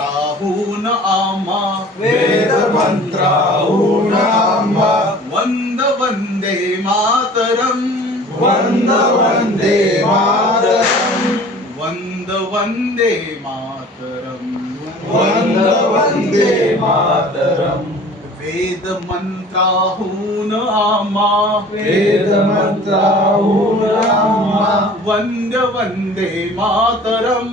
वेदमंत्राहून आम्हा वेदमन्त्राहून आम्हा वंद वंदे मातरम वन्द वंदे मातरम् वंद वंदे मातरम वन्द वंदे मातरम् वेदमंत्राहून आम्हा वेदमन्त्राहून आम्हा वंद वंदे मातरम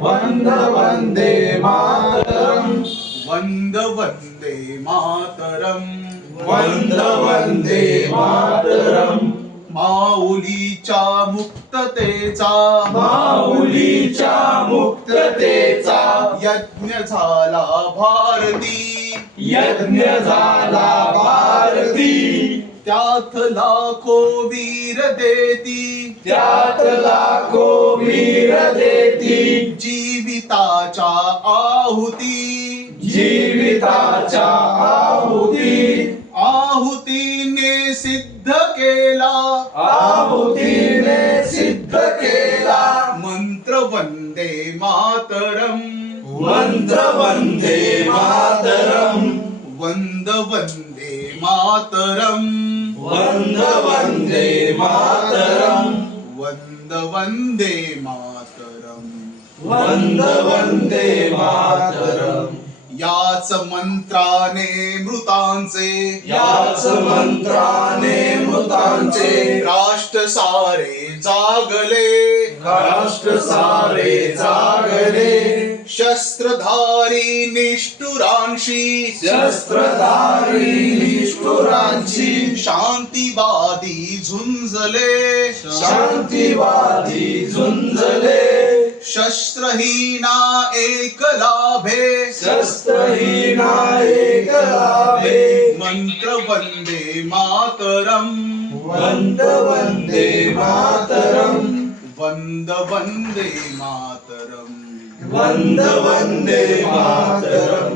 वन्द वन्दे मातरम्। वंद वंदे मातरम। वन्द वन्दे मातरम्। माऊलीच्या मुक्ततेचा। माऊलीच्या मुक्ततेचा। यज्ञ झाला भारती। यज्ञ झाला भारती। त्यात लाखो वीर देती। त्यात लाखो देती जीविताच्या आहुती। जीविताच्या आहुती। आहुतीने सिद्ध केला। आहुतीने सिद्ध केला। मंत्र वंदे मातरम। मंत्र वंदे मातरम। वंद वंदे मातरम। वंद वंदे मातरम। वंद वंदे मातरम वंद वंदे मातरम. याच मंत्राने मृतांचे. याच मंत्राने मृतांचे. राष्ट्र सारे जागले. राष्ट्र सारे जागले. शस्त्रधारी निष्ठुरांशी. शस्त्रधारी निष्ठुरांची शांतीवादी झुंजले. शांतीवादी झुंजले. शस्त्रहीना एक लाभे। शस्त्रहीना एक लाभे। मंत्र वंदे मातरम। वंद वंदे मातरम। वंद वंदे मातरम। वंद वंदे मातरम।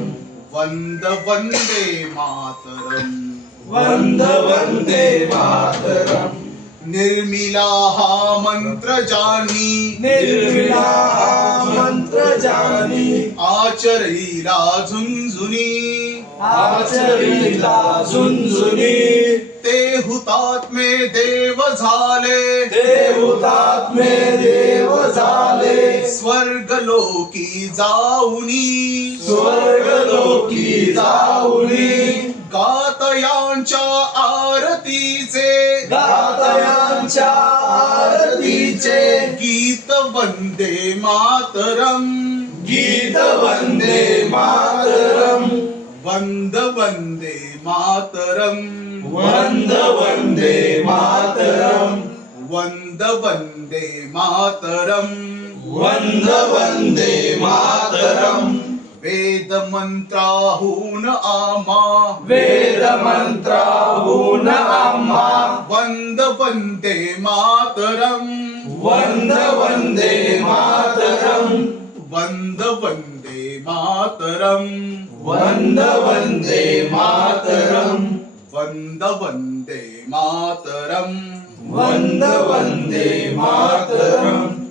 वंद वंदे मातरम। वंद वंदे मातरम। निर्मिला मंत्र जानी। निर्विला मंत्र जानी। आचरीला झुंझुनी। आचरीला झुंझुनी। ते हुतात्मे देव झाले। ते हुतात्मे देव झाले। स्वर्गलोकी जाऊनी। स्वर्गलोकी जाऊनी आरतीचे गीत वंदे मातरम। गीत वंदे मातरम। वंद वंदे मातरम। वंद वंदे मातरम। वंद वंदे मातरम। वंद वंदे मातरम। वेद मंत्राहून आम्हा वेद मंत्राहून आम्हा वंद वंदे मातरम। वंद वंदे मातरम। वंद वंदे मातरम। वंद वंदे मातरम। वंद वंदे मातरम। वंद वंदे मातरम।